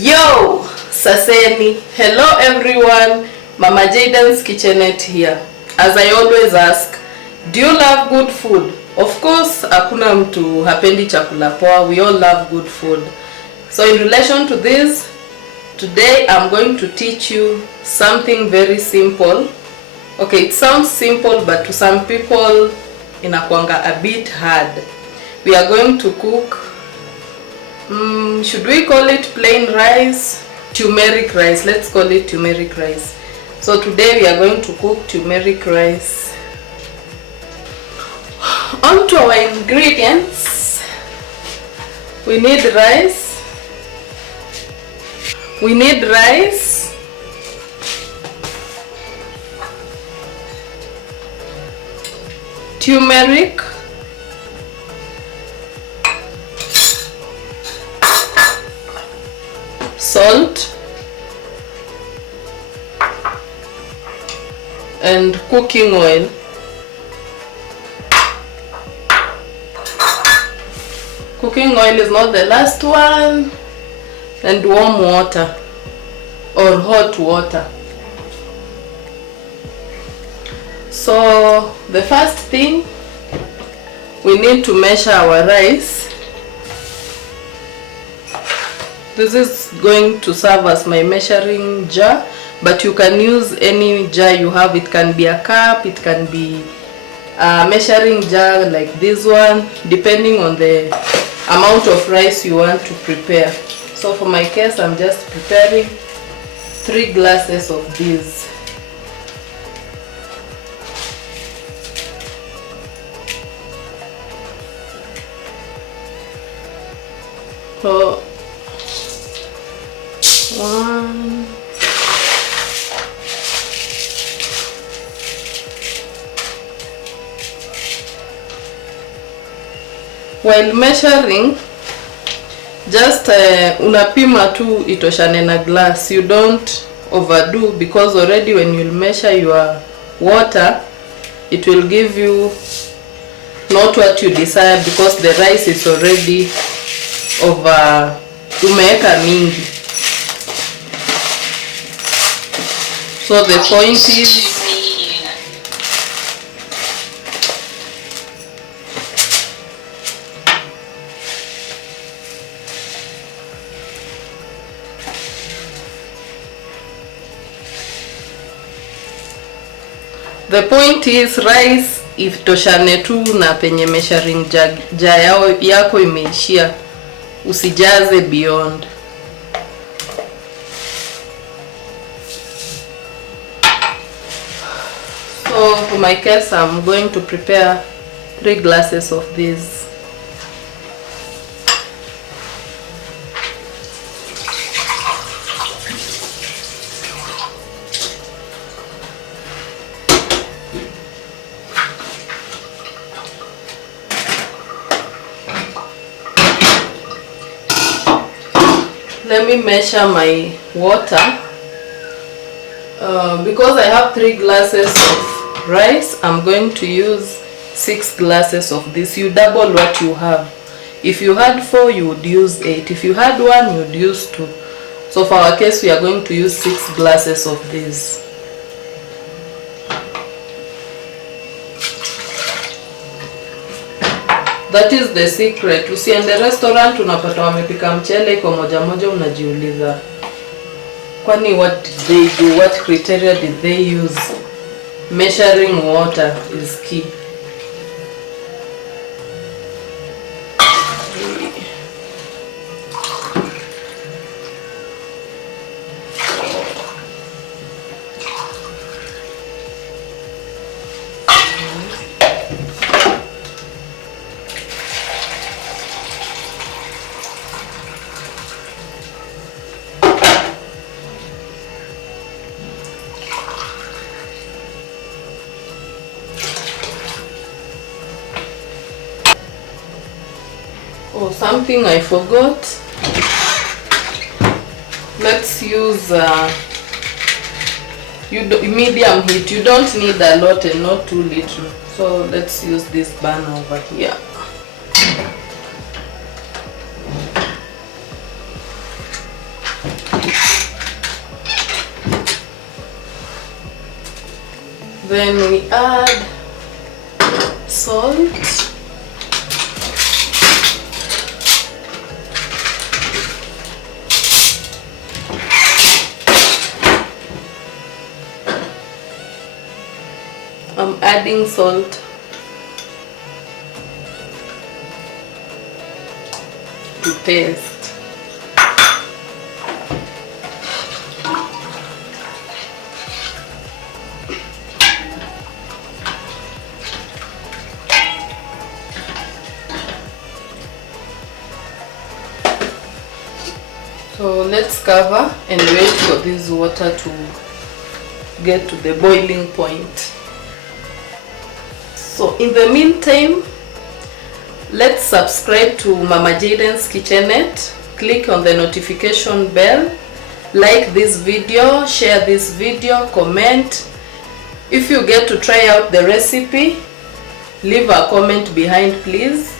Yo, Saseni. Hello everyone, Mama Jayden's Kitchenette here. As I always ask, do you love good food? Of course, hakuna mtu hapendi chakula poa. We all love good food. So in relation to this, today I'm going to teach you something very simple. Okay, it sounds simple, but to some people inakuanga a bit hard. We are going to cook, should we call it plain rice? Turmeric rice. Let's call it turmeric rice. So today we are going to cook turmeric rice. On to our ingredients. We need rice. We need rice. Turmeric. Salt and cooking oil. Cooking oil is not the last one, and warm water or hot water. So the first thing, we need to measure our rice. This is going to serve as my measuring jar, but you can use any jar you have. It can be a cup, it can be a measuring jar like this one, depending on the amount of rice you want to prepare. So for my case, I'm just preparing 3 glasses of this. So 1, while measuring, just unapima tu itoshane na glass. You don't overdo, because already when you measure your water, it will give you not what you desire, because the rice is already over, umeeka mingi. So the point is, rice if toshane tu na penye measuring jar yako imeishia, usijaze beyond. So for my case, I'm going to prepare 3 glasses of this. Let me measure my water. Because I have 3 glasses of rice, I'm going to use 6 glasses of this. You double what you have. If you had 4, you would use 8. If you had 1, you would use 2. So for our case, we are going to use 6 glasses of this. That is the secret. Usiende restaurant unapata wamepika mchele kwa moja moja, unajiuliza kwani what did they do, what criteria did they use? Measuring water is key. Oh, something I forgot. Let's use medium heat. You don't need a lot and not too little. So let's use this burner over here. Then we add salt. I'm adding salt. To taste. So let's cover and wait for this water to get to the boiling point. So in the meantime, let's subscribe to Mama Jayden's Kitchenette. Click on the notification bell. Like this video, share this video, comment. If you get to try out the recipe, leave a comment behind, please.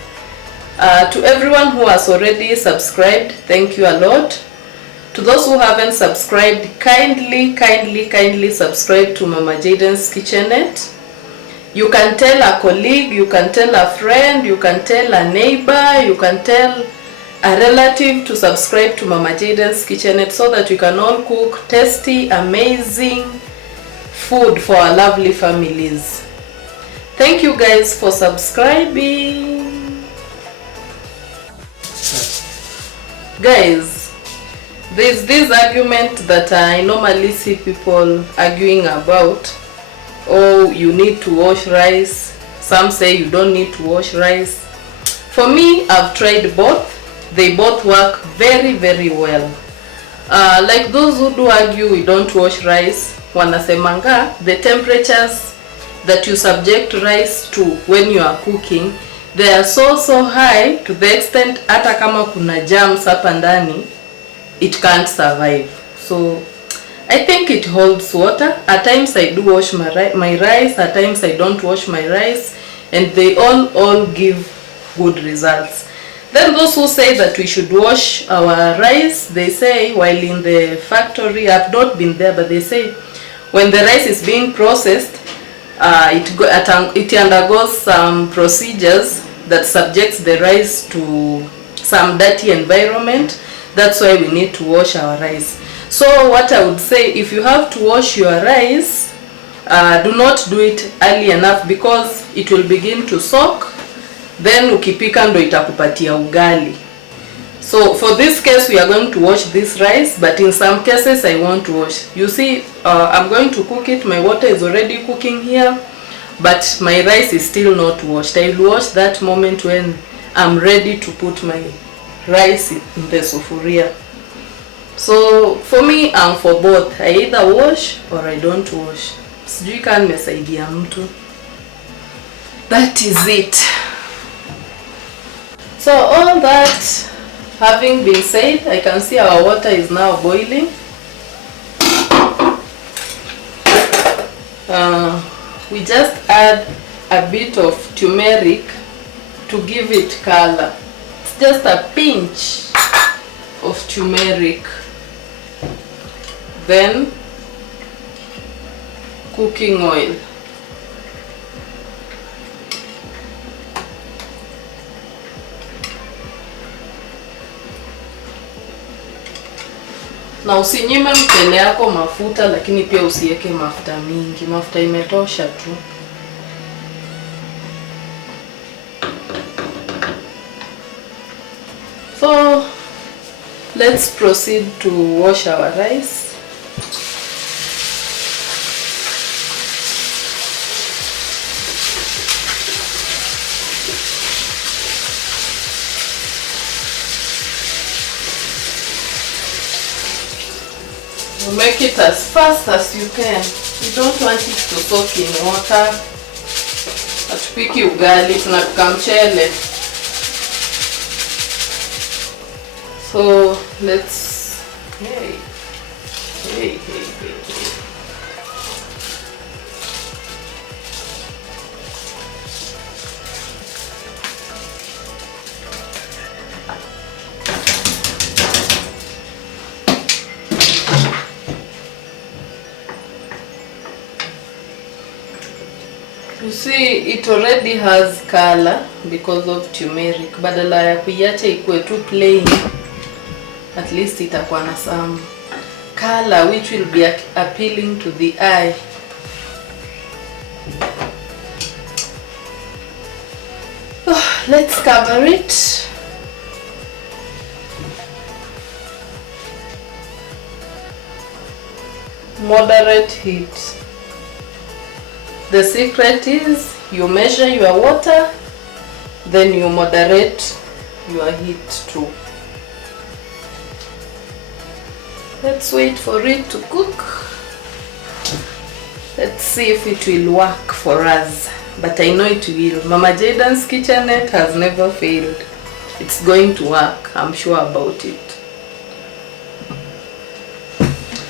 To everyone who has already subscribed, thank you a lot. To those who haven't subscribed, kindly subscribe to Mama Jayden's Kitchenette. You can tell a colleague, you can tell a friend, you can tell a neighbor, you can tell a relative to subscribe to Mama Jayden's Kitchenette so that we can all cook tasty, amazing food for our lovely families. Thank you guys for subscribing. Guys, there's this argument that I normally see people arguing about. Oh, you need to wash rice. Some say you don't need to wash rice. For me, I've tried both. They both work very well. Like those who do argue we don't wash rice, wanasemanga the temperatures that you subject rice to when you are cooking, they are so high to the extent hata kama kuna germs hapa ndani, it can't survive. So I think it holds water. At times I do wash my rice, at times I don't wash my rice, and they all give good results. Then those who say that we should wash our rice, they say while in the factory, I've not been there, but they say when the rice is being processed, it undergoes some procedures that subjects the rice to some dirty environment. That's why we need to wash our rice. So what I would say, if you have to wash your rice, do not do it early enough because it will begin to soak. Then ukipika ndo itakupatia ugali. So for this case we are going to wash this rice, but in some cases I want to wash. You see, I'm going to cook it. My water is already cooking here, but my rice is still not washed. I will wash that moment when I'm ready to put my rice in the sufuria. So for me, I'm for both. I either wash or I don't wash. Sijui kama nimesaidia mtu. That is it. So all that having been said, I can see our water is now boiling. We just add a bit of turmeric to give it color. It's just a pinch of turmeric. Then cooking oil. Na usinyime mchele yako mafuta, lakini pia usiweke mafuta mingi. Mafuta imetosha tu. So let's proceed to wash our rice. You make it as fast as you can. You don't want it to soak in water. Hatupiki ugali, tunapika mchele. So let's hey. see, it already has color because of turmeric. Badala ya kuiacha ikuwe tu plain, at least itakuwa na some color which will be appealing to the eye. Let's cover it. Moderate heat. The secret is you measure your water, then you moderate your heat too. Let's wait for it to cook. Let's see if it will work for us. But I know it will. Mama Jayden's Kitchenette has never failed. It's going to work. I'm sure about it.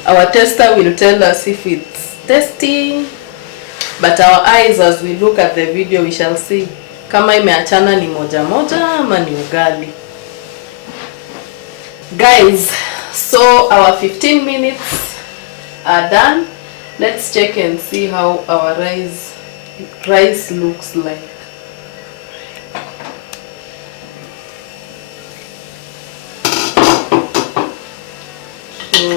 Our tester will tell us if it's tasty. But our eyes, as we look at the video, we shall see kama imeachana ni moja moja ama ni ugali. Guys, so our 15 minutes are done. Let's check and see how our rice looks like. So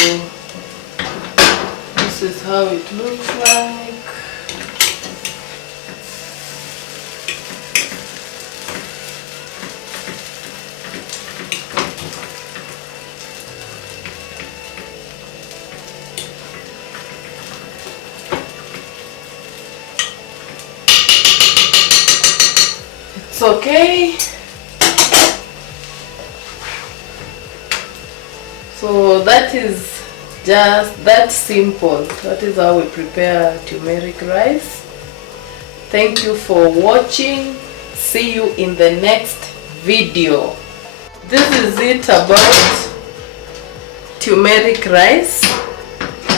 this is how it looks like. It's okay. So that is just that simple. That is how we prepare turmeric rice. Thank you for watching. See you in the next video. This is it about turmeric rice.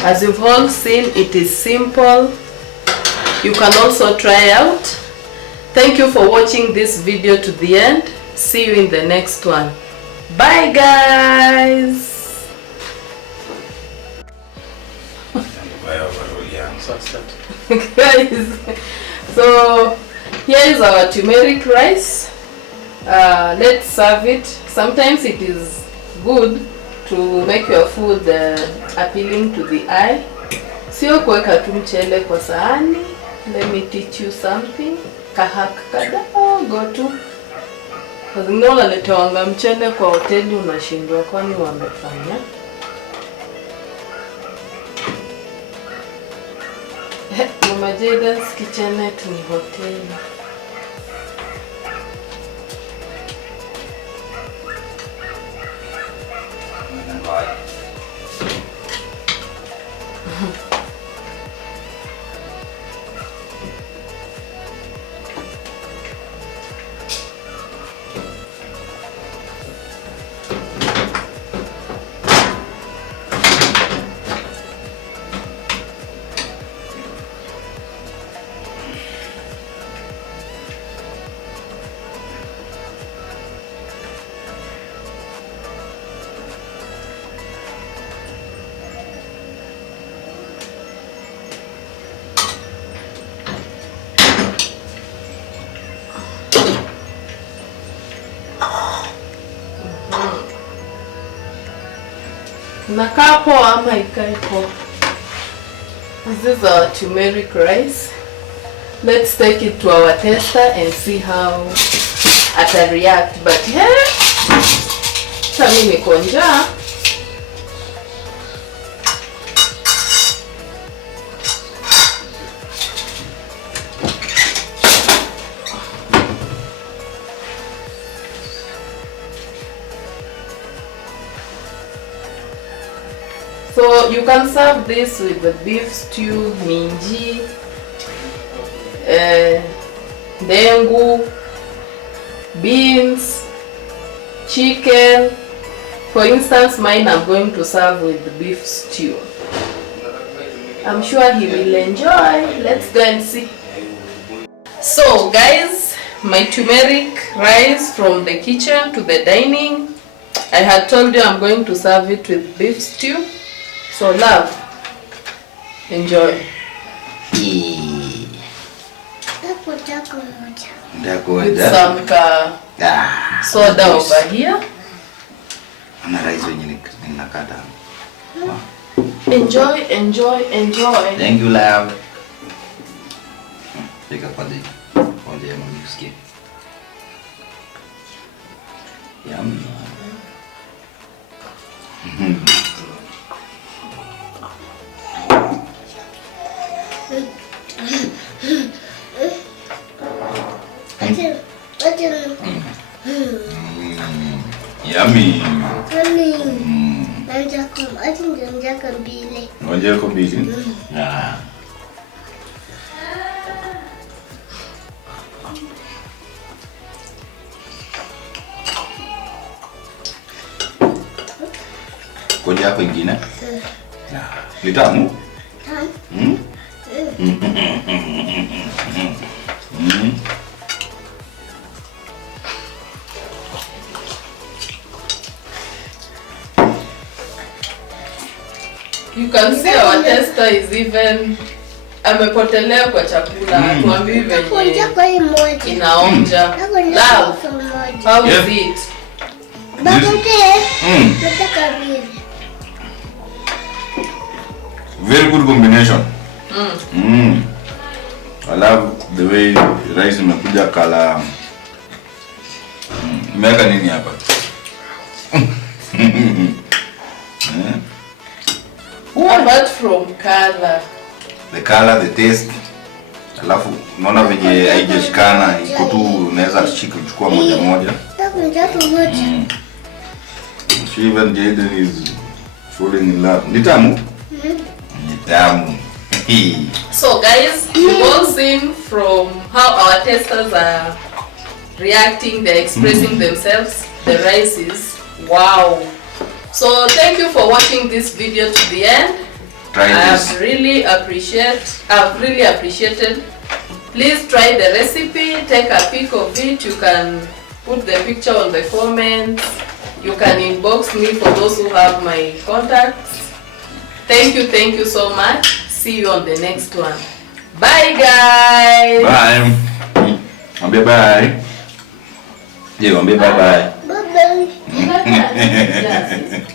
As you've all seen, it is simple. You can also try out. Thank you for watching this video to the end. See you in the next one. Bye guys. Guys, so here is our turmeric rice. Let's serve it. Sometimes it is good to make your food appealing to the eye. Sio kuweka tu mchele kwa sahani. Let me teach you something. Kahaka kadogo tu. Zingine wanaletewa mchele kwa hoteli unashindwa kwani wamefanya. Mama Jayden's Kitchenette ni hoteli. Nakaa poa ama ikae poa. This is our turmeric rice. Let's take it to our tester and see how ata react. But sasa mimi niko njaa. So you can serve this with the beef stew, minji, dengu, beans, chicken. For instance, mine I'm going to serve with the beef stew. I'm sure he will enjoy. Let's go and see. So guys, my turmeric rice from the kitchen to the dining. I had told you I'm going to serve it with beef stew. So love, enjoy. With some soda over here. Ana rice wenye ninakata. Enjoy, enjoy, enjoy. Thank you, love. Pika kwanza. Ngoja mami usikie. Yum. Yummy. Ngoja mbili. Yeah. Ngoja yako ingine. Yeah. Ni tamu? You can see our tester is even amepotelea kwa chakula. Tuambiwe venye inaonja. Love, how is it? Very good combination. I love the way rice imekuja kala. Imeweka nini hapa? Apart from color. The color, the taste. Alafu unaona venye haijashikana, iko tu unaweza kuchukua moja moja. Even Jayden is falling in love. Ni tamu? Ni tamu. So guys, you've all seen from how our testers are reacting, they're expressing themselves. The rice is wow. So thank you for watching this video to the end. I've really appreciated. Please try the recipe, take a pic of it. You can put the picture on the comments. You can inbox me for those who have my contacts. Thank you so much. See you on the next one. Bye guys. Bye. Bye bye. Yeah, bye bye. Bye bye.